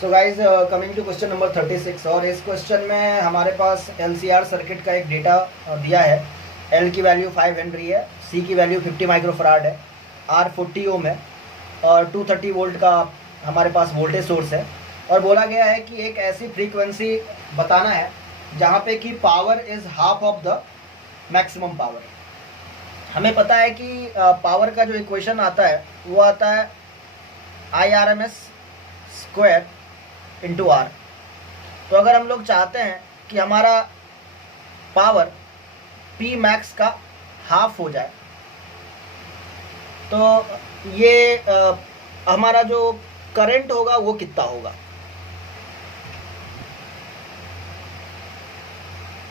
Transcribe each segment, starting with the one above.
So guys coming to question number 36 और इस question में हमारे पास LCR सर्किट का एक डेटा दिया है। L की वैल्यू 5 हेनरी है, C की वैल्यू 50 माइक्रोफराड है, R 40 ओम है और 230 वोल्ट का हमारे पास वोल्टेज सोर्स है। और बोला गया है कि एक ऐसी फ्रीक्वेंसी बताना है जहाँ पे कि power is half of the maximum power. हमें पता है कि पावर का जो इक्वेशन आता है वो आता है IRMS स्क्वायर इंटू R। तो अगर हम लोग चाहते हैं कि हमारा पावर P मैक्स का हाफ हो जाए तो ये हमारा जो करंट होगा वो कितना होगा।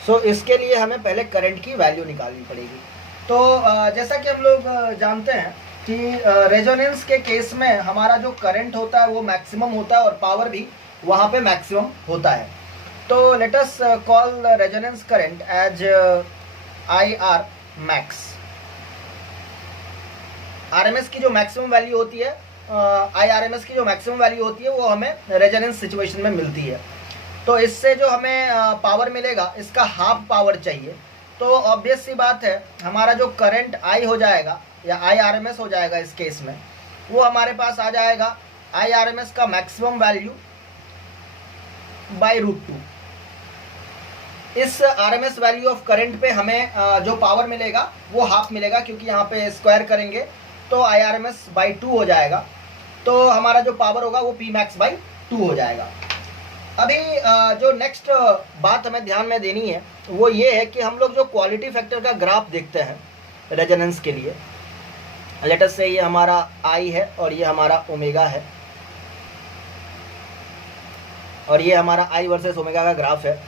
सो इसके लिए हमें पहले करंट की वैल्यू निकालनी पड़ेगी। तो जैसा कि हम लोग जानते हैं कि रेजोनेंस के केस में हमारा जो करंट होता है वो मैक्सिमम होता है और पावर भी वहाँ पे मैक्सिमम होता है। तो let us call resonance current as IR max. RMS की जो मैक्सिमम वैल्यू होती है, IRMS की जो मैक्सिमम वैल्यू होती है वो हमें रेजोनेंस सिचुएशन में मिलती है। तो इससे जो हमें पावर मिलेगा इसका हाफ पावर चाहिए। तो ऑब्वियस सी बात है हमारा जो करंट I हो जाएगा या IRMS हो जाएगा इस केस में, वो हमारे पास आ जाएगा IRMS का मैक्सिमम वैल्यू बाई √2। इस RMS वैल्यू ऑफ करंट पे हमें जो पावर मिलेगा वो हाफ मिलेगा, क्योंकि यहाँ पे स्क्वायर करेंगे तो IRMS बाई 2 हो जाएगा। तो हमारा जो पावर होगा वो P मैक्स बाई 2 हो जाएगा। अभी जो नेक्स्ट बात हमें ध्यान में देनी है वो ये है कि हम लोग जो क्वालिटी फैक्टर का ग्राफ देखते हैं रेजोनेंस के लिए, लेट अस से ये हमारा I है और ये हमारा ओमेगा है और ये हमारा I वर्सेस ओमेगा का ग्राफ है।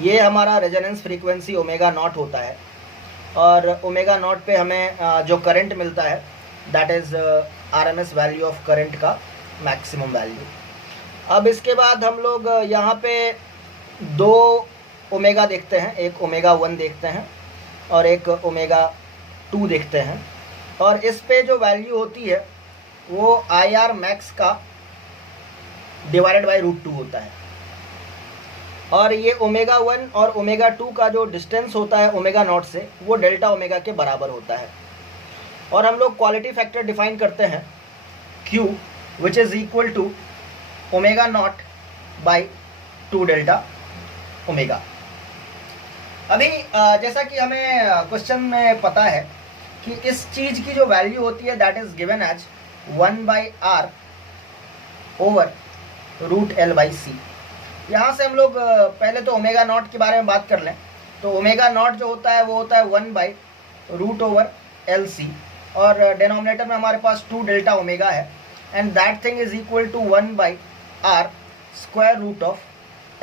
ये हमारा रेजोनेंस फ्रीक्वेंसी ओमेगा नॉट होता है और ओमेगा नॉट पे हमें जो करंट मिलता है that is RMS value of current का मैक्सिमम वैल्यू। अब इसके बाद हम लोग यहाँ पे दो ओमेगा देखते हैं, एक ओमेगा 1 देखते हैं और एक ओमेगा 2 देखते हैं। और इस पे जो वैल्यू होती है वो IR मैक्स का डिवाइडेड बाई √2 होता है। और ये ओमेगा 1 और ओमेगा 2 का जो डिस्टेंस होता है ओमेगा नॉट से वो डेल्टा ओमेगा के बराबर होता है। और हम लोग क्वालिटी फैक्टर डिफाइन करते हैं Q which is equal to omega naught by 2 delta omega. अभी जैसा कि हमें क्वेश्चन में पता है कि इस चीज़ की जो वैल्यू होती है that is given as 1/r over √L/c। यहाँ से हम लोग पहले तो ओमेगा नॉट के बारे में बात कर लें। तो ओमेगा नॉट जो होता है वो होता है 1/√L/c और डिनोमिनेटर में हमारे पास 2 डेल्टा ओमेगा है and that thing is equal to 1/r square root of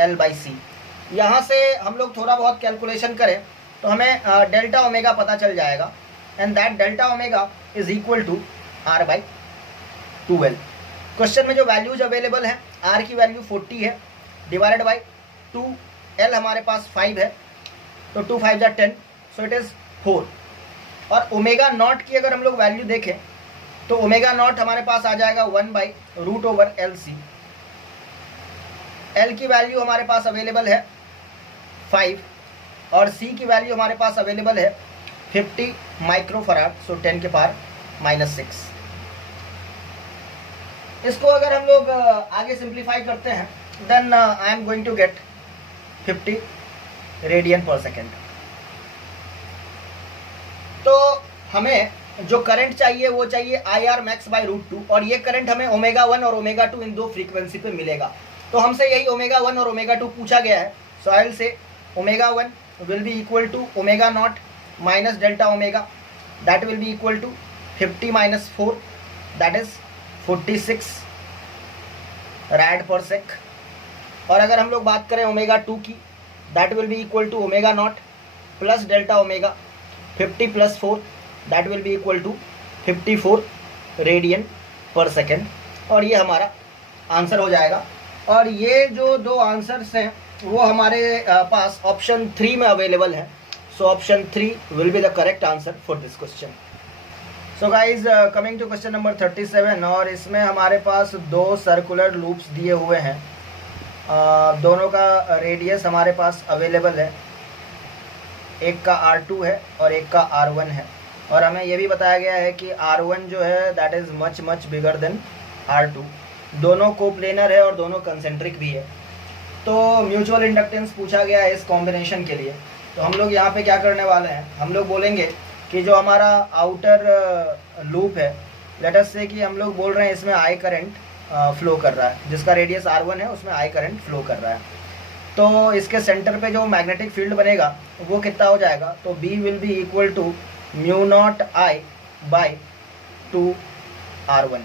L/c। यहाँ से हम लोग थोड़ा बहुत कैलकुलेशन करें तो हमें डेल्टा ओमेगा पता चल जाएगा and that delta omega is equal to R/2L। Question में जो वैल्यूज अवेलेबल हैं, R की वैल्यू 40 है डिवाइडेड बाई 2, L हमारे पास 5 है तो 2 5 जा 10, सो इट इज़ 4। और ओमेगा नॉट की अगर हम लोग वैल्यू देखें तो ओमेगा नॉट हमारे पास आ जाएगा 1/√L/c। L की वैल्यू हमारे पास अवेलेबल है 5 और C की वैल्यू हमारे पास अवेलेबल है 50 माइक्रोफराड, सो 10 के पावर -6। इसको अगर हम लोग आगे सिंप्लीफाई करते हैं then I am going to get 50 radian per second. तो हमें जो करंट चाहिए वो चाहिए IR मैक्स बाई √2 और ये करंट हमें ओमेगा 1 और ओमेगा 2 इन दो फ्रीक्वेंसी पे मिलेगा। तो हमसे यही ओमेगा 1 और ओमेगा 2 पूछा गया है। So I will say omega 1 will be equal to omega not minus delta omega, that will be equal to 50 minus 4 that is 46 rad per sec. और अगर हम लोग बात करें ओमेगा 2 की, that will be equal to omega naught plus delta omega 50 plus 4 that will be equal to 54 radian per second. और ये हमारा आंसर हो जाएगा। और ये जो दो आंसर्स हैं वो हमारे पास ऑप्शन 3 में अवेलेबल है। So option 3 will be the correct answer for this question. So guys coming to question number 37, और इसमें हमारे पास दो सर्कुलर लूप्स दिए हुए हैं। दोनों का रेडियस हमारे पास अवेलेबल है, एक का R2 है और एक का R1 है, और हमें ये भी बताया गया है कि R1 जो है that is much much bigger than R2। दोनों कोप्लेनर है और दोनों कंसेंट्रिक भी है। तो म्यूचुअल इंडक्टेंस पूछा गया है इस कॉम्बिनेशन के लिए। तो हम लोग यहाँ पे क्या करने वाले हैं, हम लोग बोलेंगे कि जो हमारा आउटर लूप है, लेट अस से कि हम लोग बोल रहे हैं इसमें आई करंट फ्लो कर रहा है, जिसका रेडियस R1 है उसमें आई करंट फ्लो कर रहा है। तो इसके सेंटर पे जो मैग्नेटिक फील्ड बनेगा वो कितना हो जाएगा, तो B will be equal to mu naught I by 2R1।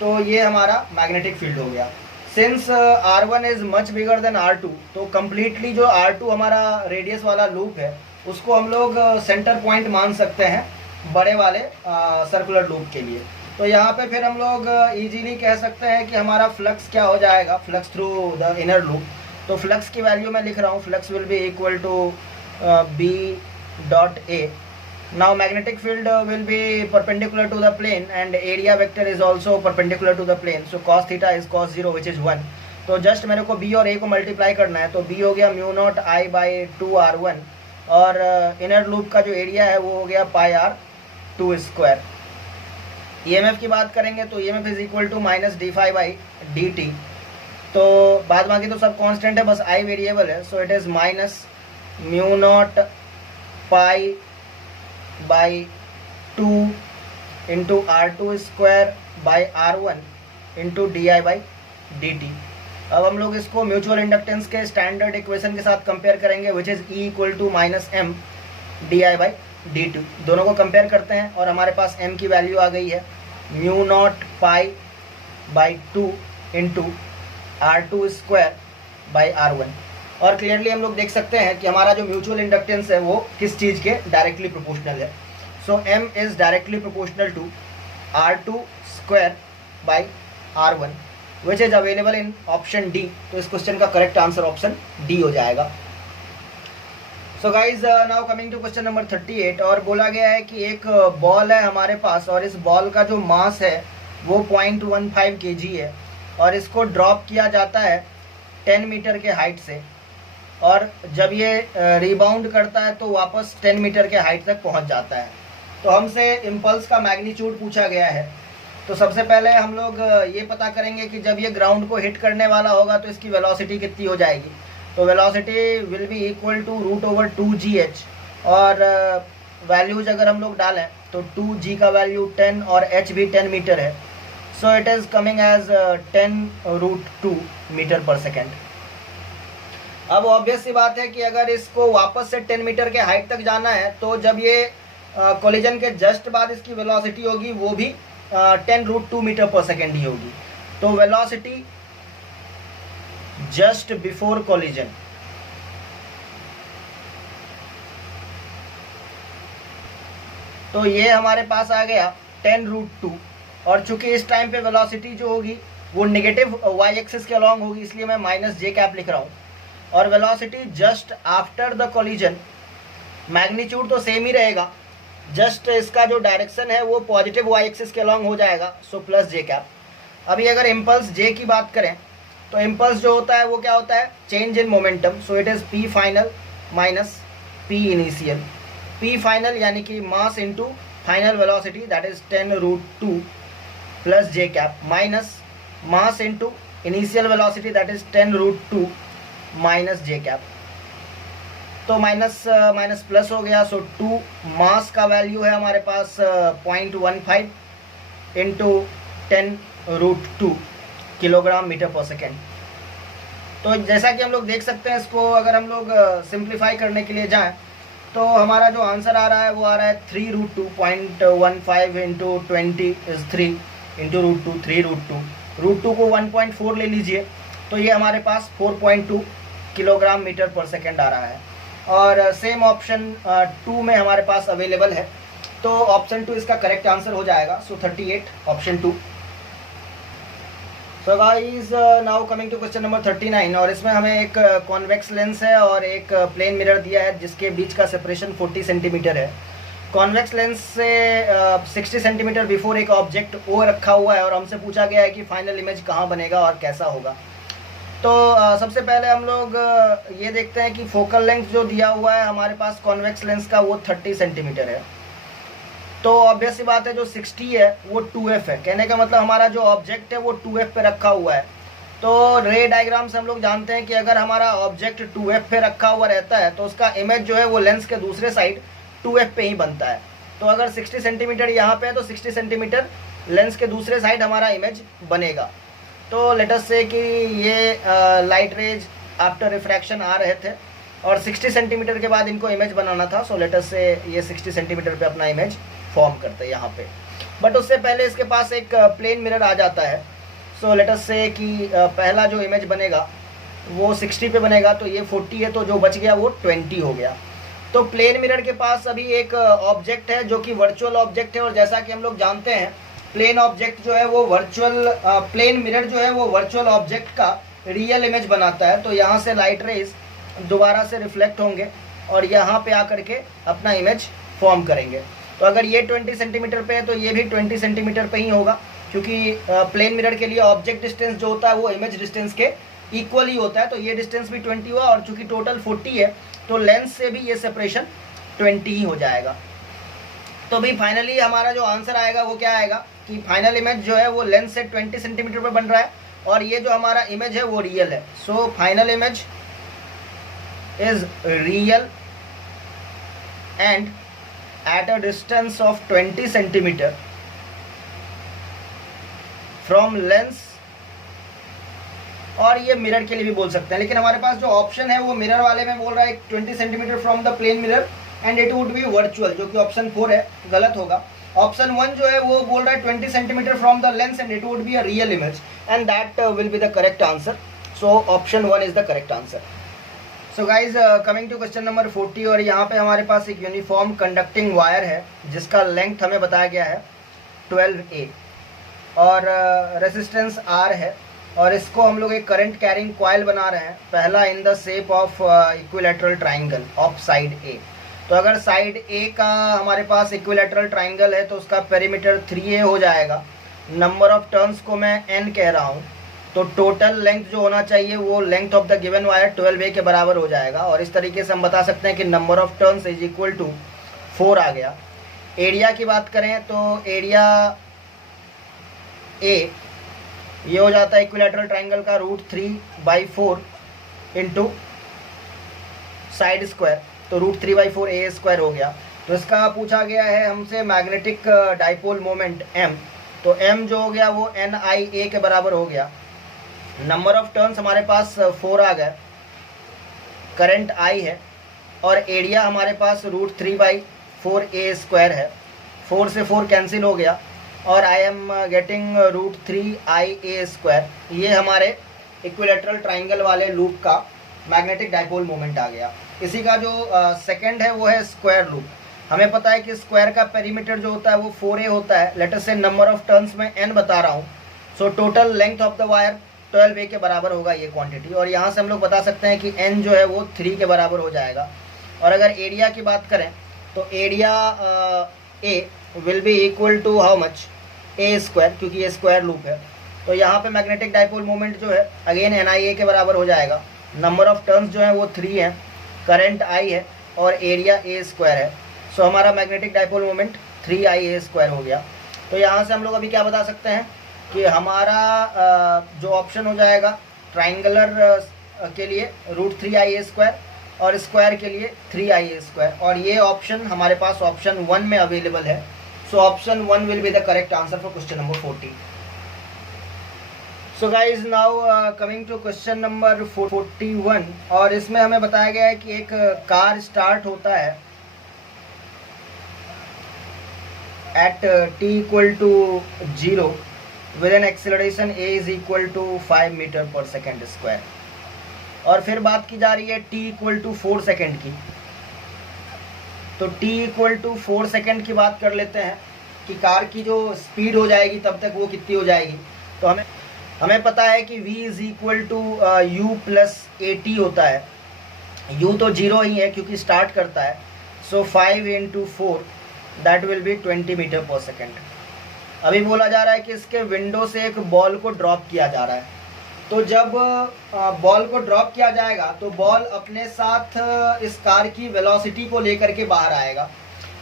तो ये हमारा मैग्नेटिक फील्ड हो गया। Since R1 is much bigger than R2, तो कम्प्लीटली जो R2 हमारा रेडियस वाला लूप है उसको हम लोग सेंटर पॉइंट मान सकते हैं बड़े वाले सर्कुलर लूप के लिए। तो यहाँ पे फिर हम लोग इजीली कह सकते हैं कि हमारा फ्लक्स क्या हो जाएगा, flux through the inner loop. तो फ्लक्स की वैल्यू मैं लिख रहा हूँ, flux will be equal to B dot A। Now magnetic field will be perpendicular to the plane and area vector is also perpendicular to the plane. So cos theta is cos 0 which is 1. तो just मेरे को B और A को multiply करना है, तो B हो गया mu naught I by 2R1, और इनर लूप का जो एरिया है वो हो गया पाई R2 स्क्वायर। EMF की बात करेंगे तो EMF is equal to minus d phi by d t. तो बाद बाकी तो सब कांस्टेंट है, बस I वेरिएबल है। So it is minus mu naught pi by 2 into R2 square by R1 into d I by d t. अब हम लोग इसको म्यूचुअल इंडक्टेंस के स्टैंडर्ड इक्वेशन के साथ कंपेयर करेंगे, which is E equal to minus M d I by d t. दोनों को कंपेयर करते हैं और हमारे पास M की वैल्यू आ गई है mu naught pi by 2 into R2 square by R1। और क्लियरली हम लोग देख सकते हैं कि हमारा जो म्यूचुअल इंडक्टेंस है वो किस चीज़ के डायरेक्टली प्रोपोर्शनल है। So M is directly proportional to R2 square by R1 which is available in option D. तो इस क्वेश्चन का करेक्ट आंसर ऑप्शन डी हो जाएगा। So guys now coming to question number 38, और बोला गया है कि एक बॉल है हमारे पास और इस बॉल का जो मास है वो 0.15 kg है, और इसको ड्रॉप किया जाता है 10 मीटर के हाइट से, और जब ये रिबाउंड करता है तो वापस 10 मीटर के हाइट तक पहुंच जाता है। तो हमसे इम्पल्स का मैग्नीट्यूड पूछा गया है। तो सबसे पहले हम लोग ये पता करेंगे कि जब ये ग्राउंड को हिट करने वाला होगा तो इसकी वेलोसिटी कितनी हो जाएगी। तो velocity will be equal to √2gh, और वैल्यूज अगर हम लोग डालें तो 2g का वैल्यू 10 और h भी 10 मीटर है। So it is coming as 10√2 metre per second. अब ऑब्वियस सी बात है कि अगर इसको वापस से 10 मीटर के हाइट तक जाना है तो जब ये कोलिजन के जस्ट बाद इसकी वेलोसिटी होगी वो भी 10√2 मीटर पर सेकेंड ही होगी। तो वेलोसिटी जस्ट बिफोर कोलिजन, तो ये हमारे पास आ गया 10√2, और चूंकि इस टाइम पे वेलोसिटी जो होगी वो नेगेटिव वाई एक्सिस के अलॉन्ग होगी, इसलिए मैं माइनस जे कैप लिख रहा हूँ। और velocity just after the collision, magnitude तो सेम ही रहेगा, जस्ट इसका जो डायरेक्शन है वो पॉजिटिव वाई एक्सिस के अलॉन्ग हो जाएगा, सो प्लस जे कैप। अभी अगर इम्पल्स जे की बात करें तो इम्पल्स जो होता है वो क्या होता है, change in momentum. So it is P final minus P initial. P final यानी कि mass into final velocity that is 10√2 plus J cap, minus mass into initial velocity that is 10√2 minus J cap. तो minus minus plus हो गया। सो 2 मास का value है हमारे पास 0.15 into 10√2 kilogram metre per second. तो जैसा कि हम लोग देख सकते हैं, इसको अगर हम लोग सिंप्लीफाई करने के लिए जाएं तो हमारा जो आंसर आ रहा है वो आ रहा है 3√2.15 इंटू 20 इज 3 इंटू √2 3√2। √2 को 1.4 ले लीजिए तो ये हमारे पास 4.2 किलोग्राम मीटर पर सेकेंड आ रहा है। और सेम ऑप्शन 2 में हमारे पास अवेलेबल है, तो ऑप्शन 2 इसका करेक्ट आंसर हो जाएगा। So 38 option 2। So guys now coming to question number 39, और इसमें हमें एक कॉन्वेक्स लेंस है और एक प्लेन मिरर दिया है जिसके बीच का सेपरेशन 40 सेंटीमीटर है। कॉन्वेक्स लेंस से 60 सेंटीमीटर बिफोर एक ऑब्जेक्ट ओ रखा हुआ है और हमसे पूछा गया है कि फाइनल इमेज कहाँ बनेगा और कैसा होगा। तो सबसे पहले हम लोग ये देखते हैं कि फोकल लेंथ जो दिया हुआ है हमारे पास कॉन्वेक्स लेंस का वो 30 सेंटीमीटर है। तो ऑब्वियस सी बात है जो 60 है वो 2f है। कहने का मतलब हमारा जो ऑब्जेक्ट है वो 2f पे रखा हुआ है। तो रे डायग्राम से हम लोग जानते हैं कि अगर हमारा ऑब्जेक्ट 2f पे रखा हुआ रहता है तो उसका इमेज जो है वो लेंस के दूसरे साइड 2f पे ही बनता है। तो अगर 60 सेंटीमीटर यहाँ पे है तो 60 सेंटीमीटर लेंस के दूसरे साइड हमारा इमेज बनेगा। तो लेट अस से कि ये लाइट रेज आफ्टर रिफ्रैक्शन आ रहे थे और 60 सेंटीमीटर के बाद इनको इमेज बनाना था। सो लेट अस से ये 60 सेंटीमीटर पे अपना इमेज फॉर्म करते हैं यहाँ पे। बट उससे पहले इसके पास एक प्लेन मिरर आ जाता है। सो लेट अस से कि पहला जो इमेज बनेगा वो 60 पे बनेगा, तो ये 40 है, तो जो बच गया वो 20 हो गया। तो प्लेन मिरर के पास अभी एक ऑब्जेक्ट है जो कि वर्चुअल ऑब्जेक्ट है, और जैसा कि हम लोग जानते हैं प्लेन ऑब्जेक्ट जो है वो प्लेन मिरर जो है वो वर्चुअल ऑब्जेक्ट का रियल इमेज बनाता है। तो यहाँ से लाइट रेज दोबारा से रिफ्लेक्ट होंगे और यहाँ पे आकर के अपना इमेज फॉर्म करेंगे। तो अगर ये 20 सेंटीमीटर पे है तो ये भी 20 सेंटीमीटर पे ही होगा, क्योंकि प्लेन मिरर के लिए ऑब्जेक्ट डिस्टेंस जो होता है वो इमेज डिस्टेंस के इक्वल ही होता है। तो ये डिस्टेंस भी 20 हुआ, और चूंकि टोटल 40 है तो लेंस से भी ये सेपरेशन 20 ही हो जाएगा। तो भाई फाइनली हमारा जो आंसर आएगा वो क्या आएगा कि फाइनल इमेज जो है वो लेंस से 20 सेंटीमीटर पे बन रहा है और ये जो हमारा इमेज है वो रियल है। So final image is real and at a distance of 20 centimetre from lens, और ये मिरर के लिए भी बोल सकते हैं, लेकिन हमारे पास जो ऑप्शन है वो मिरर वाले में बोल रहा है 20 centimetre from the plane mirror and it would be virtual, जो कि ऑप्शन 4 है, गलत होगा। ऑप्शन 1 जो है वो बोल रहा है 20 centimetre from the lens and it would be a real image, and that will be the correct answer. So option 1 is the correct answer. So guys coming to question number 40, और यहाँ पे हमारे पास एक यूनिफॉर्म कंडक्टिंग वायर है जिसका length हमें बताया गया है 12A और रेसिस्टेंस R है, और इसको हम लोग एक करंट कैरिंग कॉइल बना रहे हैं, पहला in the shape of equilateral triangle of side A। तो अगर साइड A का हमारे पास इक्विलैटरल ट्राइंगल है तो उसका पेरीमीटर 3A हो जाएगा। नंबर ऑफ टर्न्स को मैं n कह रहा हूँ, तो टोटल लेंथ जो होना चाहिए वो length of the given wire 12A के बराबर हो जाएगा। और इस तरीके से हम बता सकते हैं कि number of turns is equal to 4 आ गया। एरिया की बात करें तो एरिया A ये हो जाता है इक्विलैटरल ट्राइंगल का √3/4 इंटू साइड स्क्वायर, तो √3/4 A² हो गया। तो इसका पूछा गया है हमसे मैग्नेटिक डाइपोल मोमेंट M, तो M जो हो गया वो NIA के बराबर हो गया। नंबर ऑफ टर्न्स हमारे पास 4 आ गए, करंट I है, और एरिया हमारे पास √3/4 A² है। 4 से 4 कैंसिल हो गया और आई एम गेटिंग √3IA²। ये हमारे इक्विलैटरल ट्राइंगल वाले लूप का मैग्नेटिक डाइपोल मोमेंट आ गया। इसी का जो सेकंड है वो है स्क्वायर लूप। हमें पता है कि स्क्वायर का पेरीमीटर जो होता है वो 4A होता है। लेट अस से नंबर ऑफ टर्न्स में n बता रहा हूँ, so total length of the wire 12A के बराबर होगा ये क्वांटिटी, और यहाँ से हम लोग बता सकते हैं कि n जो है वो 3 के बराबर हो जाएगा। और अगर एरिया की बात करें तो area A will be equal to how much A², क्योंकि ये स्क्वायर लूप है। तो यहाँ पे मैग्नेटिक डाइपोल मोमेंट जो है अगेन NIA के बराबर हो जाएगा। नंबर ऑफ टर्न्स जो है वो 3 है, करंट I है, और एरिया A² है। सो हमारा मैग्नेटिक डाइपोल मोमेंट 3IA² हो गया। तो यहाँ से हम लोग अभी क्या बता सकते हैं कि हमारा जो ऑप्शन हो जाएगा ट्राइंगुलर के लिए √3IA² और स्क्वायर के लिए 3IA², और ये ऑप्शन हमारे पास ऑप्शन 1 में अवेलेबल है। So option 1 will be the correct answer for question number 40। So guys now coming to question number 41, और इसमें हमें बताया गया है कि एक कार स्टार्ट होता है at t equal to 0 with an acceleration a is equal to 5 metre per second square, और फिर बात की जा रही है t equal to 4 सेकेंड की। तो t equal to 4 सेकेंड की बात कर लेते हैं कि कार की जो स्पीड हो जाएगी तब तक वो कितनी हो जाएगी। तो हमें पता है कि v is equal to u plus at होता है। u तो 0 ही है क्योंकि स्टार्ट करता है। सो 5 × 4 that will B 20 metre per second. अभी बोला जा रहा है कि इसके विंडो से एक बॉल को ड्रॉप किया जा रहा है, तो जब बॉल को ड्रॉप किया जाएगा तो बॉल अपने साथ इस कार की वेलोसिटी को लेकर के बाहर आएगा,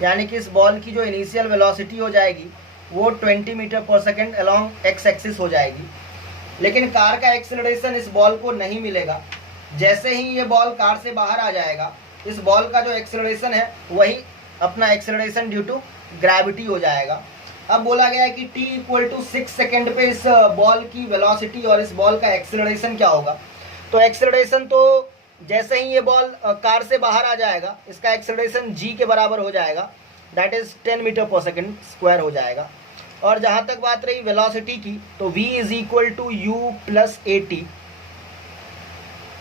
यानी कि इस बॉल की जो इनिशियल वेलोसिटी हो जाएगी वो 20 metre per second along x axis हो जाएगी। लेकिन कार का एक्सेलरेशन इस बॉल को नहीं मिलेगा। जैसे ही ये बॉल कार से बाहर आ जाएगा, इस बॉल का जो एक्सेलरेशन है वही अपना एक्सेलरेशन ड्यू टू ग्रेविटी हो जाएगा। अब बोला गया है कि t इक्वल टू 6 सेकेंड पे इस बॉल की वेलोसिटी और इस बॉल का एक्सेलरेशन क्या होगा। तो एक्सेलरेशन तो जैसे ही ये बॉल कार से बाहर आ जाएगा, इसका एक्सेलरेशन g के बराबर हो जाएगा, that is 10 metre per second square हो जाएगा। और जहाँ तक बात रही वेलोसिटी की, तो v is equal to u plus a t.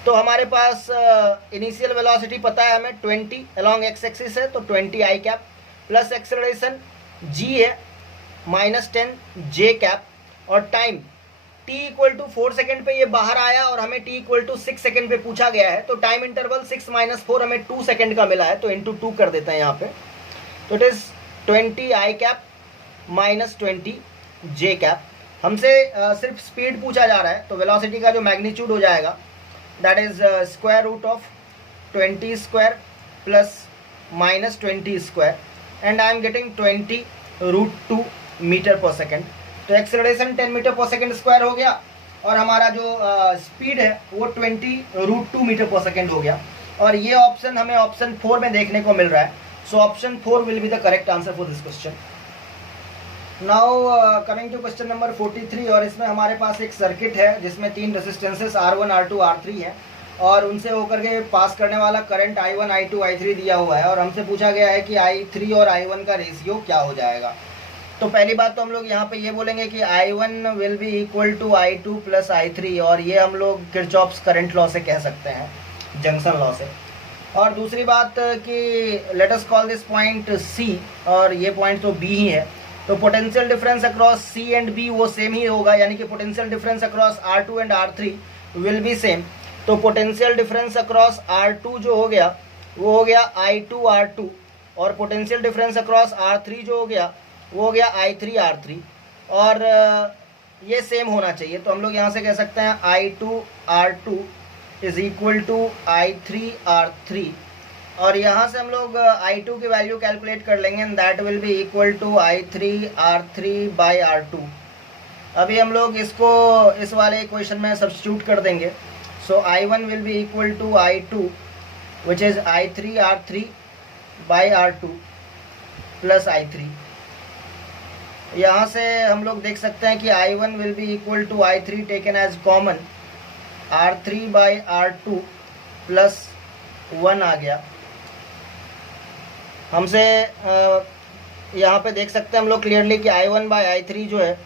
तो हमारे पास इनिशियल वेलोसिटी पता है हमें 20 अलोंग एक्स एक्सिस है, तो 20 I cap plus acceleration g है -10 जे कैप, और time t equal to 4 second पे ये बाहर आया और हमें t इक्वल टू 6 सेकेंड पे पूछा गया है, तो टाइम इंटरवल 6 माइनस 4 हमें 2 सेकेंड का मिला है, तो इंटू 2 कर देते हैं यहाँ पे। तो it is 20 I cap -20 J cap. हमसे सिर्फ स्पीड पूछा जा रहा है, तो वेलोसिटी का जो मैग्नीट्यूड हो जाएगा that is square root of 20 square plus -20 square, and I am getting 20 root 2 metre per second. तो acceleration 10 metre per second square हो गया, और हमारा जो स्पीड है वो 20 रूट 2 मीटर पर सेकेंड हो गया। और ये ऑप्शन हमें ऑप्शन 4 में देखने को मिल रहा है, so option 4 will be the correct answer for this question. Now coming to question number 43, और इसमें हमारे पास एक सर्किट है जिसमें 3 रेसिस्टेंसेस R1, R2, R3 हैं, और उनसे होकर के पास करने वाला करंट I1, I2, I3 दिया हुआ है, और हमसे पूछा गया है कि I3 और I1 का रेशियो क्या हो जाएगा। तो पहली बात तो हम लोग यहाँ पे ये बोलेंगे कि I1 will be equal to I2 plus I3, और ये हम लोग किरचॉफ्स करंट लॉ से कह सकते हैं, जंक्शन लॉ से। और दूसरी बात कि late us call this point C, और ये पॉइंट तो B ही है, तो potential difference across C and B वो सेम ही होगा, यानी कि potential difference across R2 and R3 will be same. तो पोटेंशियल डिफरेंस अक्रॉस R2 जो हो गया वो हो गया I2 R2, और पोटेंशियल डिफरेंस अक्रॉस R3 जो हो गया वो हो गया I3 R3, और ये सेम होना चाहिए। तो हम लोग यहाँ से कह सकते हैं I2 R2 is equal to I3 R3, और यहाँ से हम लोग I2 की वैल्यू कैलकुलेट कर लेंगे, and that will be equal to I3 R3 by R2। अभी हम लोग इसको इस वाले इक्वेशन में सब्स्टिट्यूट कर देंगे, so I1 will be equal to I2 which is I3 R3 by R2 plus I3। यहाँ से हम लोग देख सकते हैं कि I1 will be equal to I3 taken as common, R3 by R2 plus 1 आ गया। हमसे यहाँ पे देख सकते हैं हम लोग क्लियरली कि I1 बाई I3 जो है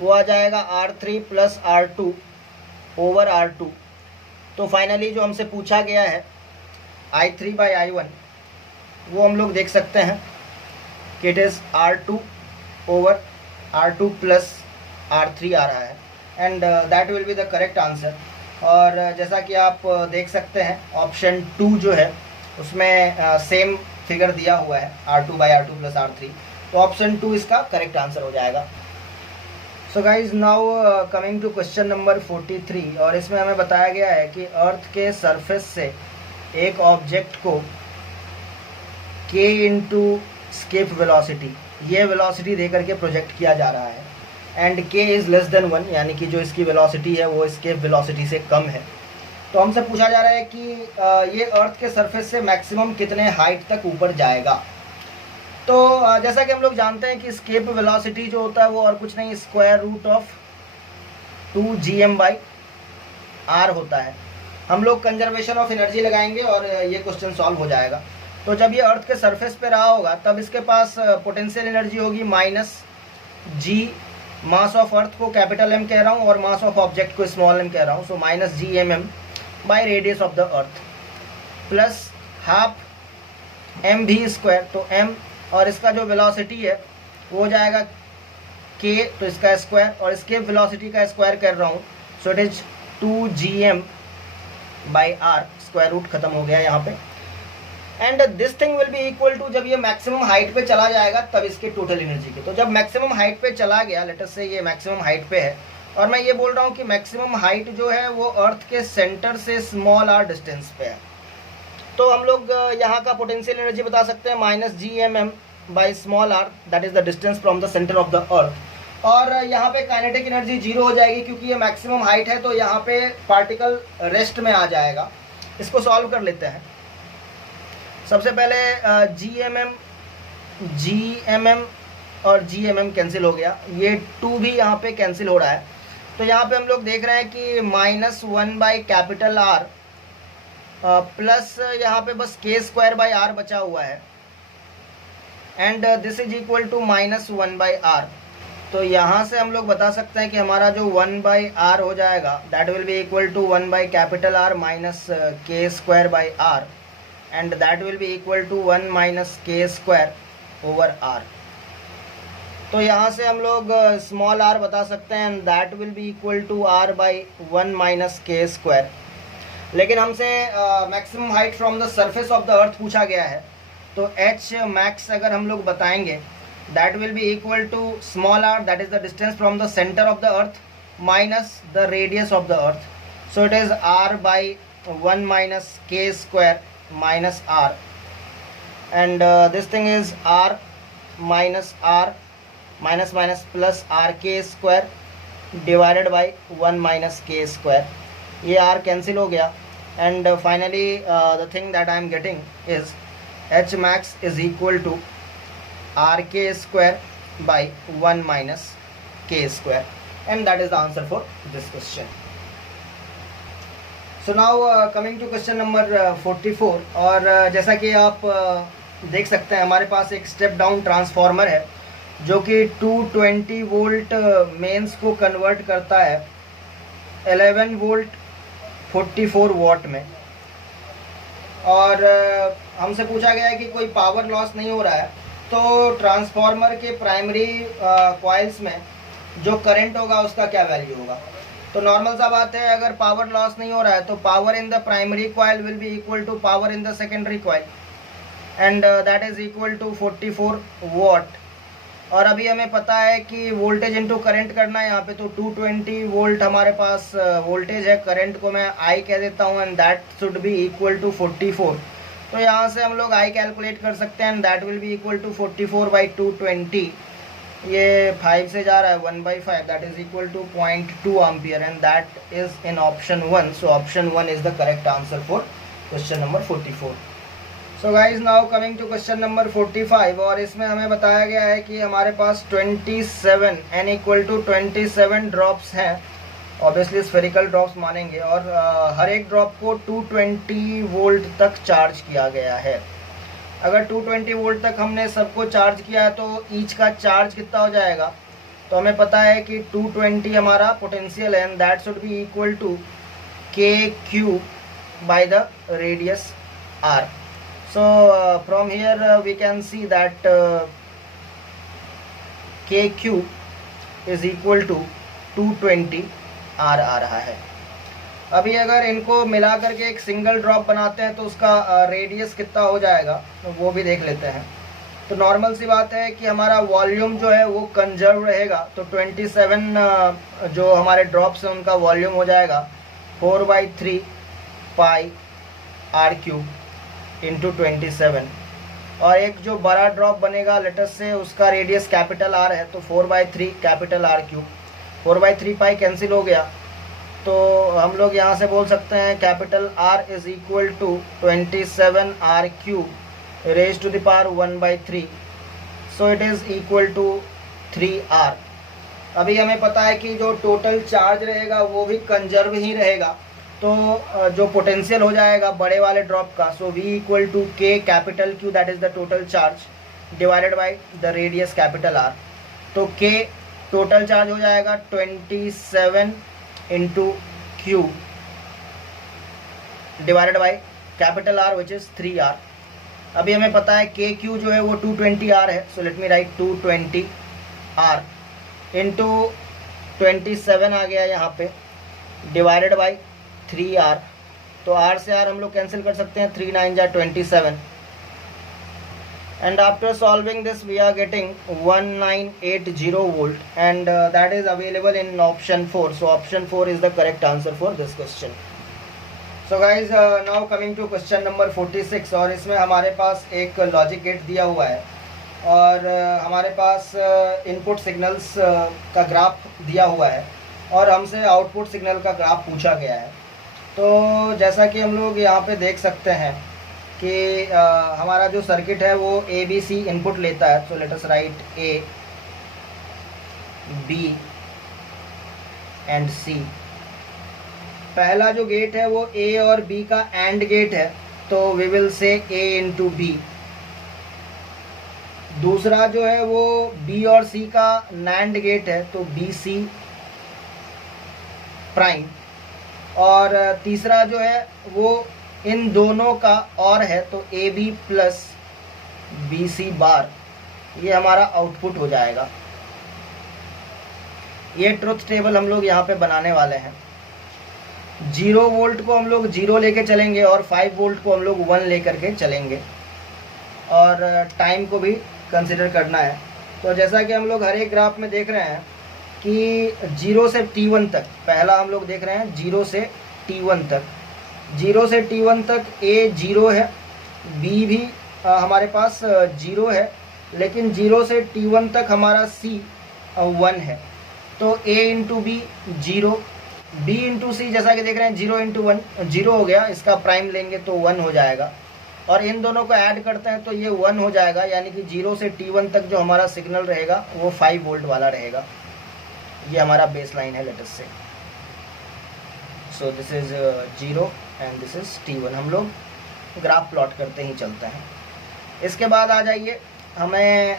वो आ जाएगा R3 plus R2 over R2। तो फाइनली जो हमसे पूछा गया है I3 बाई I1 वो हम लोग देख सकते हैं कि it is R2 over R2 plus R3 आ रहा है, and that will be the correct answer. और जैसा कि आप देख सकते हैं ऑप्शन 2 जो है उसमें सेम फिगर दिया हुआ है R2 by R2 plus R3, तो ऑप्शन 2 इसका करेक्ट आंसर हो जाएगा। So guys now coming to question number 43, और इसमें हमें बताया गया है कि अर्थ के सरफेस से एक ऑब्जेक्ट को k इंटू स्केप वेलोसिटी, ये वेलोसिटी दे करके प्रोजेक्ट किया जा रहा है, and k is less than 1, यानी कि जो इसकी वेलोसिटी है वो स्केप वेलोसिटी से कम है। तो हमसे पूछा जा रहा है कि ये अर्थ के सरफेस से मैक्सिमम कितने हाइट तक ऊपर जाएगा। तो जैसा कि हम लोग जानते हैं कि स्केप वेलोसिटी जो होता है वो और कुछ नहीं, स्क्वायर रूट ऑफ 2gm/r होता है। हम लोग कंजर्वेशन ऑफ एनर्जी लगाएंगे और ये क्वेश्चन सॉल्व हो जाएगा। तो जब ये अर्थ के सरफेस पे रहा होगा तब इसके पास पोटेंशियल एनर्जी होगी -g, मास ऑफ अर्थ को कैपिटल M कह रहा हूँ और मास ऑफ ऑब्जेक्ट को स्मॉल m कह रहा हूँ, सो -gmm by radius of the earth plus half mv², तो m, और इसका जो वेलोसिटी है वो हो जाएगा k, तो इसका स्क्वायर, और इसके वेलोसिटी का स्क्वायर कर रहा हूँ, so it is 2gm/r, square root खत्म हो गया यहाँ पे। And this thing will be equal to, जब ये मैक्सिमम हाइट पे चला जाएगा तब इसके टोटल एनर्जी के। तो जब मैक्सिमम हाइट पे चला गया, लेट अस से ये मैक्सिमम हाइट पे है और मैं ये बोल रहा हूँ कि मैक्सिमम हाइट जो है वो अर्थ के सेंटर से स्मॉल आर डिस्टेंस पे है, तो हम लोग यहाँ का पोटेंशियल एनर्जी बता सकते हैं -GMM by small r, that is the distance from the centre of the earth. और यहाँ पे काइनेटिक एनर्जी 0 हो जाएगी क्योंकि ये मैक्सिमम हाइट है, तो यहाँ पे पार्टिकल रेस्ट में आ जाएगा। इसको सॉल्व कर लेते हैं। सबसे पहले GMM और GMM कैंसिल हो गया, ये 2 भी यहाँ पे कैंसिल हो रहा है। तो यहाँ पे हम लोग देख रहे हैं कि -1/R प्लस यहाँ पे बस k² बचा हुआ है, and this is equal to -1/R। तो यहाँ से हम लोग बता सकते हैं कि हमारा जो 1/R हो जाएगा that will be equal to 1/R minus k²/R, and that will be equal to 1 - k²/R। तो यहाँ से हम लोग स्मॉल r बता सकते हैं, and that will be equal to R/1 - k²। लेकिन हमसे maximum height from the surface of the earth पूछा गया है, तो H मैक्स अगर हम लोग बताएंगे that will be equal to small r, that is the distance from the centre of the earth minus the radius of the earth. So it is R/1 - k² minus R, and this thing is R minus R minus minus plus RK² divided by 1 - k²। ये R cancel हो गया, and finally the thing that I am getting is H max is equal to RK² by 1 - k², and that is the answer for this question. So now coming to question number 44। और जैसा कि आप देख सकते हैं हमारे पास एक step down transformer है जो कि 220 वोल्ट मेंस को कन्वर्ट करता है 11 वोल्ट 44 वॉट में। और हमसे पूछा गया है कि कोई पावर लॉस नहीं हो रहा है, तो ट्रांसफार्मर के प्राइमरी कॉइल्स में जो करंट होगा उसका क्या वैल्यू होगा। तो नॉर्मल सा बात है, अगर पावर लॉस नहीं हो रहा है तो power in the primary coil will be equal to power in the secondary coil, and that is equal to 44 watt. और अभी हमें पता है कि वोल्टेज इनटू करंट करना है यहाँ पे, तो 220 वोल्ट हमारे पास वोल्टेज है, करंट को मैं I कह देता हूँ, and that should be equal to 44। तो यहाँ से हम लोग I कैलकुलेट कर सकते हैं, and that will be equal to 44/220। ये 5 से जा रहा है 1/5, that is equal to 0.2 ampere, and that is in option 1। So option 1 is the correct answer for question number 44। So guys now coming to question number 45। और इसमें हमें बताया गया है कि हमारे पास 27 n इक्वल टू 27 ड्रॉप्स हैं, ऑब्वियसली स्फेरिकल ड्रॉप्स मानेंगे, और हर एक ड्रॉप को 220 वोल्ट तक चार्ज किया गया है। अगर 220 वोल्ट तक हमने सबको चार्ज किया है तो ईच का चार्ज कितना हो जाएगा। तो हमें पता है कि 220 हमारा पोटेंशियल है, and that should be equal to KQ by the radius R। So from here we can see that KQ is equal to 220 R आ रहा है। अभी अगर इनको मिला करके एक सिंगल ड्रॉप बनाते हैं तो उसका रेडियस कितना हो जाएगा, तो वो भी देख लेते हैं। तो नॉर्मल सी बात है कि हमारा वॉल्यूम जो है वो कंजर्व रहेगा, तो 27 जो हमारे ड्रॉप्स हैं उनका वॉल्यूम हो जाएगा 4/3 पाई R³ इंटू 27। और एक जो बड़ा ड्रॉप बनेगा लेटस से उसका रेडियस कैपिटल R है, तो 4/3 कैपिटल R³। 4/3 पाई कैंसिल हो गया, तो हम लोग यहाँ से बोल सकते हैं capital R is equal to 27 R³ raise to the power 1/3। So it is equal to 3R। अभी हमें पता है कि जो टोटल चार्ज रहेगा वो भी कंजर्व ही रहेगा, तो जो पोटेंशियल हो जाएगा बड़े वाले ड्रॉप का, so V equal to K capital Q that is the total charge divided by the radius capital R। तो K टोटल चार्ज हो जाएगा 27 into Q divided by capital R which is 3R। अभी हमें पता है KQ जो है वो 220R है, so let me right 220R into 27 आ गया यहाँ पे डिवाइडेड बाई 3R। तो R से R हम लोग कैंसिल कर सकते हैं, 3 9 जा 27, and after solving this we are getting 1980 volt, and that is available in option 4. So option 4 is the correct answer for this question. So guys, now coming to question number 46, और इसमें हमारे पास एक logic gate दिया हुआ है और हमारे पास input signals का ग्राफ दिया हुआ है और हमसे आउटपुट सिग्नल का ग्राफ पूछा गया है। तो जैसा कि हम लोग यहाँ पे देख सकते हैं कि हमारा जो सर्किट है वो ए बी सी इनपुट लेता है। तो let us write A B and C. पहला जो गेट है वो ए और बी का एंड गेट है, तो we will say A into B. दूसरा जो है वो बी और सी का नैंड गेट है, तो बी सी प्राइम। और तीसरा जो है वो इन दोनों का और है, तो A B plus B C bar, ये हमारा आउटपुट हो जाएगा। ये ट्रुथ टेबल हम लोग यहाँ पे बनाने वाले हैं। 0 वोल्ट को हम लोग 0 लेके चलेंगे और 5 वोल्ट को हम लोग 1 लेकर के चलेंगे, और टाइम को भी कंसिडर करना है। तो जैसा कि हम लोग हर एक ग्राफ में देख रहे हैं कि 0 से T1 तक, पहला हम लोग देख रहे हैं 0 से T1 तक। 0 से T1 तक A 0 है, B भी हमारे पास 0 है, लेकिन 0 से T1 तक हमारा C 1 है। तो A into B 0, B into C जैसा कि देख रहे हैं 0 इंटू 1 0 हो गया, इसका प्राइम लेंगे तो 1 हो जाएगा, और इन दोनों को ऐड करते हैं तो ये 1 हो जाएगा। यानी कि 0 से T1 तक जो हमारा सिग्नल रहेगा वो 5 वोल्ट वाला रहेगा। ये हमारा बेस लाइन है, लेट अस से। So this is 0 and this is T1। हम लोग ग्राफ प्लॉट करते ही चलते हैं। इसके बाद आ जाइए, हमें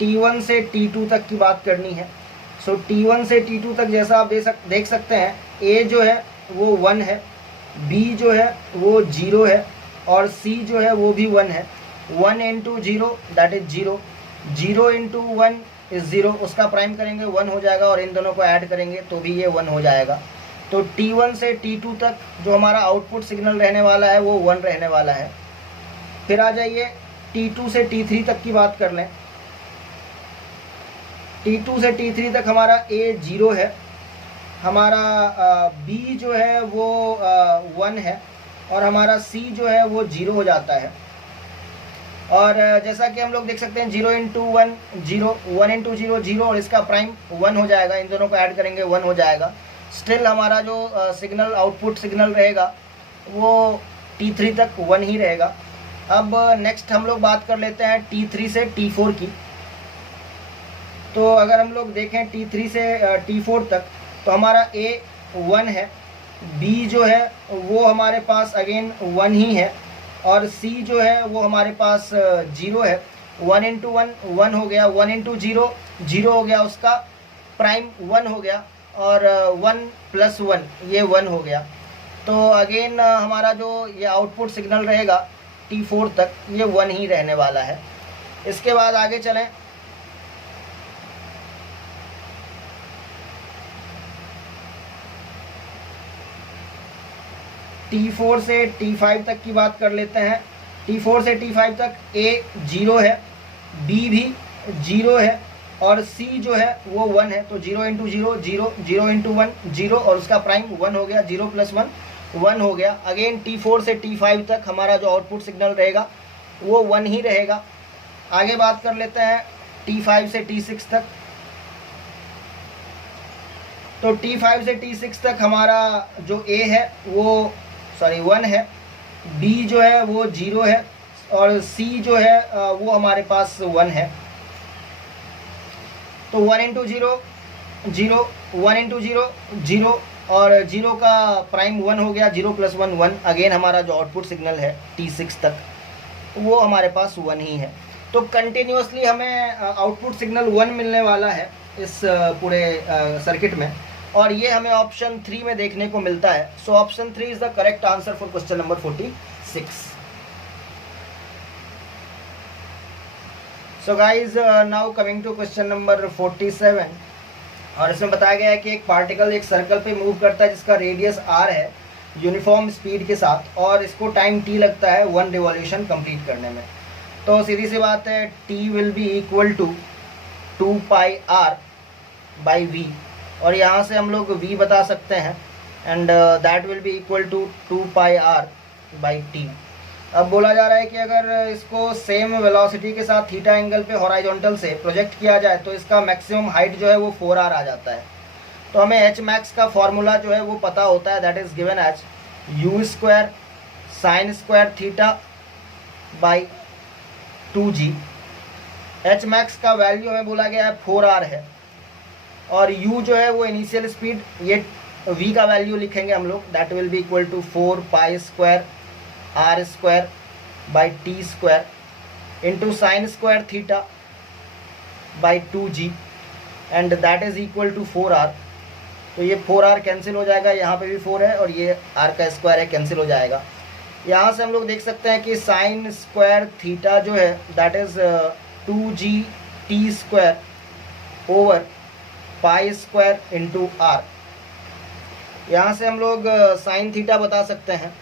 T1 से T2 तक की बात करनी है। सो T1 से T2 तक जैसा आप देख सकते हैं, A जो है वो 1 है, B जो है वो 0 है, और C जो है वो भी 1 है। 1 into 0 that is 0, 0 into 1 is 0, उसका प्राइम करेंगे 1 हो जाएगा, और इन दोनों को ऐड करेंगे तो भी ये 1 हो जाएगा। तो T1 से T2 तक जो हमारा आउटपुट सिग्नल रहने वाला है वो 1 रहने वाला है। फिर आ जाइए T2 से T3 तक की बात कर लें। T2 से T3 तक हमारा A 0 है, हमारा B जो है वो 1 है, और हमारा C जो है वो 0 हो जाता है। और जैसा कि हम लोग देख सकते हैं 0 इंटू 1 0, 1 इंटू 0 0, और इसका प्राइम 1 हो जाएगा, इन दोनों को ऐड करेंगे 1 हो जाएगा। स्टिल हमारा जो सिग्नल आउटपुट सिग्नल रहेगा वो T3 तक 1 ही रहेगा। अब नेक्स्ट हम लोग बात कर लेते हैं T3 से T4 की। तो अगर हम लोग देखें T3 से T4 तक, तो हमारा A 1 है, B जो है वो हमारे पास अगेन 1 ही है, और C जो है वो हमारे पास 0 है। 1 इंटू 1 1 हो गया, 1 इंटू 0 0 हो गया, उसका प्राइम 1 हो गया, और 1 प्लस 1 ये 1 हो गया। तो अगेन हमारा जो ये आउटपुट सिग्नल रहेगा T4 तक ये 1 ही रहने वाला है। इसके बाद आगे चलें, T4 से T5 तक की बात कर लेते हैं। T4 से T5 तक A 0 है, B भी 0 है, और C जो है वो 1 है। तो 0 इंटू 0 0, 0 इंटू 1 0, और उसका प्राइम 1 हो गया, 0 प्लस 1 1 हो गया। अगेन T4 से T5 तक हमारा जो आउटपुट सिग्नल रहेगा वो 1 ही रहेगा। आगे बात कर लेते हैं T5 से T6 तक। तो T5 से T6 तक हमारा जो A है वो 1 है, B जो है वो 0 है, और C जो है वो हमारे पास 1 है। तो 1 इंटू 0 0, 1 इंटू 0 0, और 0 का प्राइम 1 हो गया, 0 प्लस 1 1। अगेन हमारा जो आउटपुट सिग्नल है T6 तक वो हमारे पास 1 ही है। तो कंटिन्यूसली हमें आउटपुट सिग्नल 1 मिलने वाला है इस पूरे सर्किट में, और ये हमें ऑप्शन 3 में देखने को मिलता है। So option 3 is the correct answer for question number 46। So guys, now coming to question number 47, और इसमें बताया गया है कि एक पार्टिकल एक सर्कल पे मूव करता है जिसका रेडियस r है यूनिफॉर्म स्पीड के साथ, और इसको टाइम t लगता है 1 रिवॉल्यूशन कंप्लीट करने में। तो सीधी सी बात है, t will be equal to 2 pi r by v, और यहाँ से हम लोग v बता सकते हैं, and that will be equal to 2 pi r by t। अब बोला जा रहा है कि अगर इसको सेम वेलोसिटी के साथ थीटा एंगल पे हॉराइजॉन्टल से प्रोजेक्ट किया जाए तो इसका मैक्सिमम हाइट जो है वो 4r आ जाता है। तो हमें एच मैक्स का फॉर्मूला जो है वो पता होता है, that is given as u square sine square theta by 2g। H max का वैल्यू हमें बोला गया है 4r है, और u जो है वो इनिशियल स्पीड, ये v का वैल्यू लिखेंगे हम लोग, that will be equal to 4 pi square r square by t square into sine square theta by 2g, and that is equal to 4r। तो ये 4r कैंसिल हो जाएगा, यहाँ पे भी 4 है और ये r का स्क्वायर है, कैंसिल हो जाएगा। यहाँ से हम लोग देख सकते हैं कि साइन स्क्वायर थीटा जो है that is 2g t square over pi square into r। यहाँ से हम लोग साइन थीटा बता सकते हैं,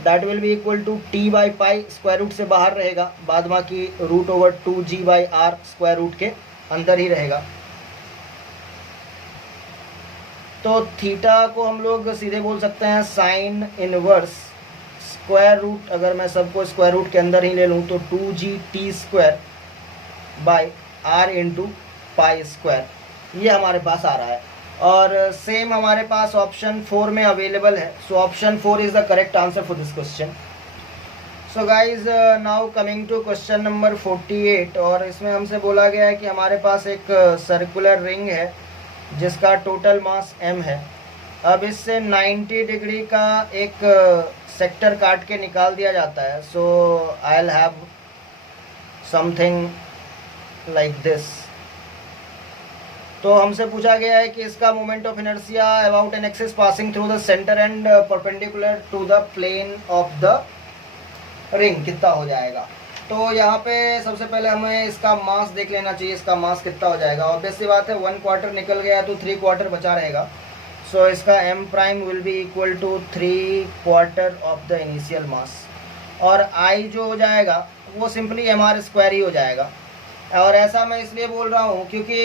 that will be equal to t by pi, square root से बाहर रहेगा, बाद बाकी root over 2g by r square root के अंदर ही रहेगा। तो थीटा को हम लोग सीधे बोल सकते हैं साइन इनवर्स स्क्वायर रूट, अगर मैं सबको स्क्वायर रूट के अंदर ही ले लूँ तो 2g t square by r into pi square, ये हमारे पास आ रहा है। और सेम हमारे पास ऑप्शन 4 में अवेलेबल है, so option 4 is the correct answer for this question. So guys now coming to question number 48, और इसमें हमसे बोला गया है कि हमारे पास एक सर्कुलर रिंग है जिसका टोटल मास m है। अब इससे 90 डिग्री का एक सेक्टर काट के निकाल दिया जाता है। So I will have something like this. तो हमसे पूछा गया है कि इसका moment of inertia about an axis passing through the centre and perpendicular to the plane of the ring कितना हो जाएगा। तो यहाँ पे सबसे पहले हमें इसका मास देख लेना चाहिए, इसका मास कितना हो जाएगा। ऑब्वियस सी बात है 1 क्वार्टर निकल गया तो 3 क्वार्टर बचा रहेगा। सो इसका m prime will be equal to 3 quarter of the initial mass, और I जो हो जाएगा वो सिंपली mr स्क्वायर ही हो जाएगा। और ऐसा मैं इसलिए बोल रहा हूँ क्योंकि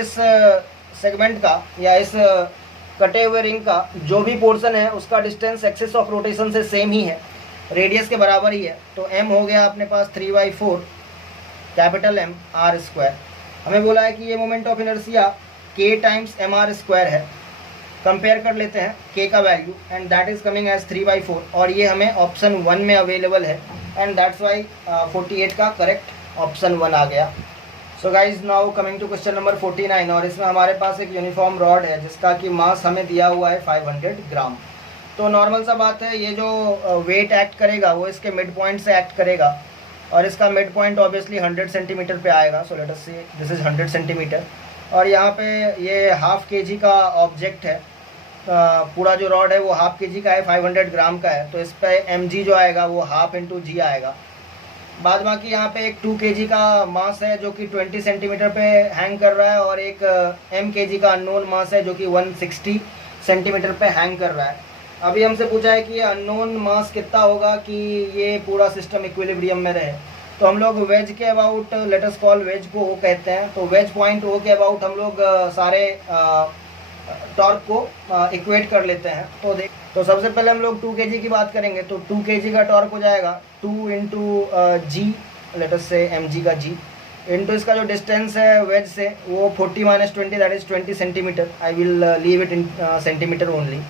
इस सेगमेंट का या इस कटे हुए रिंग का जो भी पोर्शन है उसका डिस्टेंस एक्सिस ऑफ रोटेशन से सेम ही है, रेडियस के बराबर ही है। तो m हो गया अपने पास 3/4 कैपिटल M r स्क्वायर। हमें बोला है कि ये moment of inertia k times mr square है। कंपेयर कर लेते हैं k का value, and that is coming as 3/4, और ये हमें ऑप्शन 1 में अवेलेबल है, एंड दैट्स वाई 48 का करेक्ट ऑप्शन 1 आ गया। So guys now coming to question number 49, और इसमें हमारे पास एक यूनिफॉर्म रॉड है जिसका कि मास हमें दिया हुआ है 500 ग्राम। तो नॉर्मल सा बात है, ये जो वेट एक्ट करेगा वो इसके मिड पॉइंट से एक्ट करेगा, और इसका मिड पॉइंट ऑब्वियसली 100 सेंटीमीटर पे आएगा। So let us see this is 100 centimetre, और यहाँ पे ये हाफ kg का ऑब्जेक्ट है। पूरा जो रॉड है वो हाफ kg का है, 500 ग्राम का है, तो इस पर mg जो आएगा वो हाफ इंटू जी आएगा। बाद बाकी यहाँ पे एक 2 kg का मास है जो कि 20 सेंटीमीटर पे हैंग कर रहा है, और एक m kg का अननोन मास है जो कि 160 सेंटीमीटर पे हैंग कर रहा है। अभी हमसे पूछा है कि ये अननोन मास कितना होगा कि ये पूरा सिस्टम इक्विलिब्रियम में रहे। तो हम लोग वेज के about, let us call wedge को O कहते हैं, तो वेज पॉइंट O के अबाउट हम लोग सारे टॉर्क को इक्वेट कर लेते हैं। तो सबसे पहले हम लोग 2 kg की बात करेंगे, तो 2 kg का टॉर्क हो जाएगा 2 इंटू जी, लेट अस से mg का g, इंटू इसका जो डिस्टेंस है वेज से वो 40 - 20 that is 20 centimetre. I will leave it in centimetre only.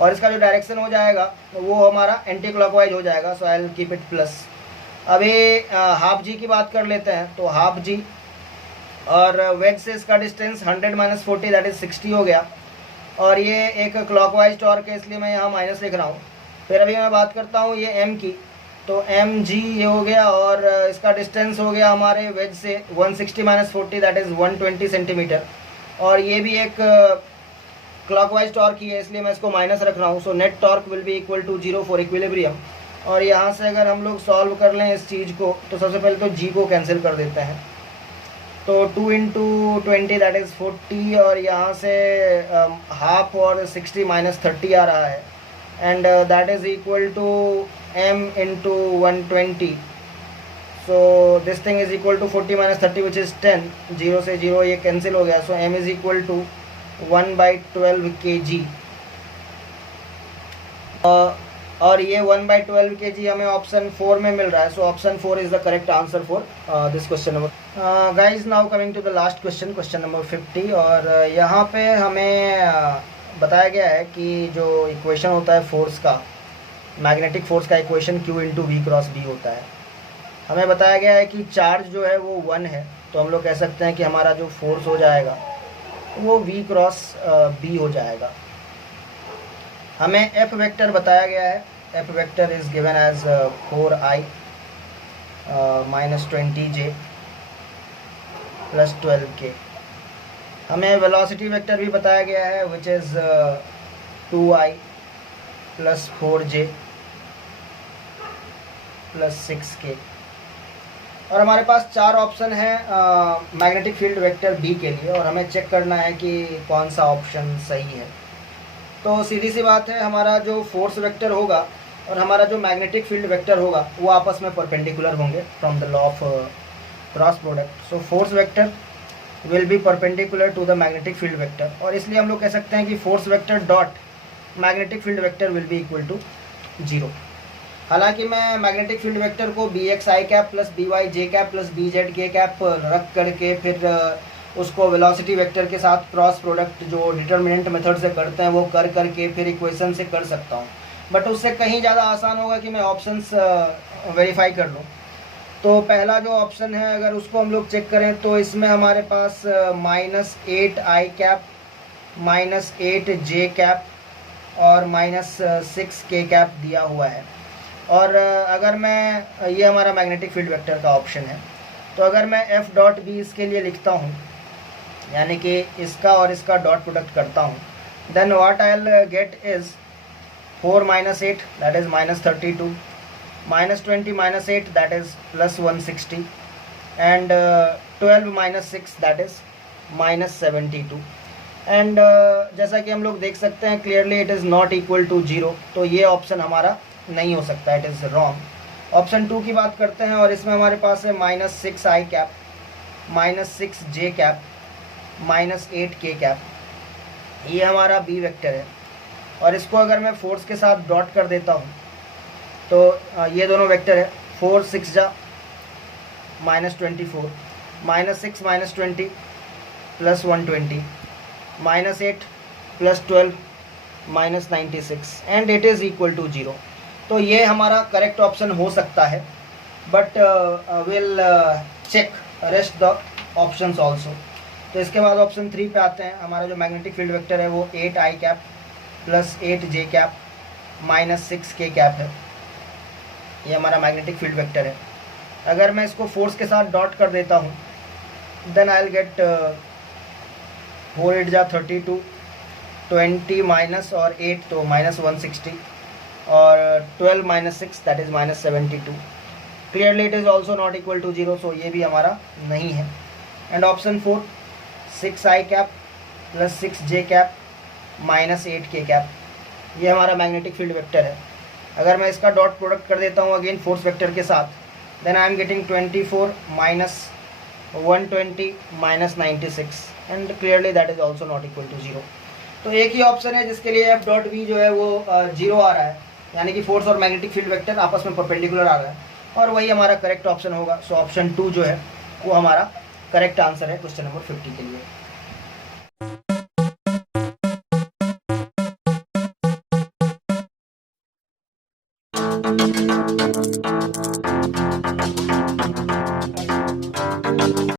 और इसका जो डायरेक्शन हो जाएगा वो हमारा एंटी क्लॉकवाइज हो जाएगा, so I will keep it plus. अभी हाफ जी की बात कर लेते हैं, तो हाफ जी, और वेज से इसका डिस्टेंस 100 - 40 दैट इज़ 60 हो गया, और ये एक क्लॉकवाइज टॉर्क है इसलिए मैं यहाँ माइनस लिख रहा हूँ। फिर अभी मैं बात करता हूँ ये m की, तो mg ये हो गया, और इसका डिस्टेंस हो गया हमारे वेज से 160 - 40 दैट इज़ 120 सेंटीमीटर, और ये भी एक क्लॉकवाइज टॉर्क ही है इसलिए मैं इसको माइनस रख रहा हूँ। So net torque will be equal to 0 for equilibrium. और यहाँ से अगर हम लोग सॉल्व कर लें इस चीज़ को, तो सबसे पहले तो g को कैंसिल कर देते हैं, तो 2 इंटू 20 दैट इज़ 40, और यहाँ से हाफ और 60 - 30 आ रहा है, and that is equal to m into 120। So this thing is equal to 40 minus 30 which is 10, 0 से 0 ये कैंसिल हो गया, so m is equal to 1/12 kg। और ये 1/12 kg हमें ऑप्शन 4 में मिल रहा है, so option 4 is the correct answer for this question number. Guys now coming to the last question, question number 50। और यहाँ पे हमें बताया गया है कि जो इक्वेशन होता है फोर्स का, मैग्नेटिक फोर्स का equation Q into v cross B होता है। हमें बताया गया है कि चार्ज जो है वो 1 है, तो हम लोग कह सकते हैं कि हमारा जो फोर्स हो जाएगा वो V क्रॉस बी हो जाएगा। हमें F वेक्टर बताया गया है, F vector is given as 4I minus 20J plus 12K। हमें वेलोसिटी वेक्टर भी बताया गया है which is 2I plus 4J plus 6K। और हमारे पास 4 ऑप्शन है मैग्नेटिक फील्ड वेक्टर बी के लिए, और हमें चेक करना है कि कौन सा ऑप्शन सही है। तो सीधी सी बात है, हमारा जो फोर्स वेक्टर होगा और हमारा जो मैग्नेटिक फील्ड वेक्टर होगा वो आपस में परपेंडिकुलर होंगे from the law of cross product. So force vector will be perpendicular to the magnetic field vector, और इसलिए हम लोग कह सकते हैं कि force vector dot magnetic field vector will be equal to 0। हालांकि मैं मैग्नेटिक फील्ड वेक्टर को B x i cap plus B y j cap plus B z k cap रख करके फिर उसको वेलोसिटी वेक्टर के साथ क्रॉस प्रोडक्ट जो डिटर्मिनेंट मेथड से करते हैं वो कर करके फिर इक्वेशन से कर सकता हूँ, बट उससे कहीं ज़्यादा आसान होगा कि मैं ऑप्शंस वेरीफाई कर लूँ। तो पहला जो ऑप्शन है अगर उसको हम लोग चेक करें तो इसमें हमारे पास -8I कैप -8J कैप और -6K कैप दिया हुआ है। और अगर मैं, ये हमारा मैग्नेटिक फील्ड वेक्टर का ऑप्शन है, तो अगर मैं F डॉट बी इसके लिए लिखता हूँ, यानी कि इसका और इसका डॉट प्रोडक्ट करता हूँ, then what I will get is 4 - 8 that is -32, -20 - 8 that is +160, and 12 - 6 that is -72। And जैसा कि हम लोग देख सकते हैं clearly it is not equal to 0, तो ये ऑप्शन हमारा नहीं हो सकता, इट इज़ रॉन्ग। ऑप्शन 2 की बात करते हैं, और इसमें हमारे पास है -6I cap -6J cap -8K cap, ये हमारा बी वेक्टर है। और इसको अगर मैं फोर्स के साथ डॉट कर देता हूँ तो ये दोनों वेक्टर है, 4 6 जा -24, -6 -20 +120, -8 +12 -96, and it is equal to 0। तो ये हमारा करेक्ट ऑप्शन हो सकता है, but will check rest the options also. तो इसके बाद ऑप्शन 3 पे आते हैं। हमारा जो मैग्नेटिक फील्ड वेक्टर है वो 8I cap plus 8J cap -6K cap है, ये हमारा मैग्नेटिक फील्ड वेक्टर है। अगर मैं इसको फोर्स के साथ डॉट कर देता हूँ देन आई विल गेट 4 8 जा 32, 20 माइनस और 8 तो -160, और 12 - 6 that is -72। Clearly it is also not equal to 0, so ये भी हमारा नहीं है। And option 4 6I cap plus 6J cap -8K cap, ये हमारा मैग्नेटिक फील्ड वेक्टर है। अगर मैं इसका डॉट प्रोडक्ट कर देता हूँ अगेन फोर्स वेक्टर के साथ, then I am getting 24 -120 -96, and clearly that is also not equal to 0। तो एक ही ऑप्शन है जिसके लिए F डॉट V जो है वो 0 आ रहा है, यानी कि फोर्स और मैग्नेटिक फील्ड वेक्टर आपस में परपेंडिकुलर आ रहा है, और वही हमारा करेक्ट ऑप्शन होगा। सो ऑप्शन 2 जो है वो हमारा करेक्ट आंसर है क्वेश्चन नंबर 50 के लिए।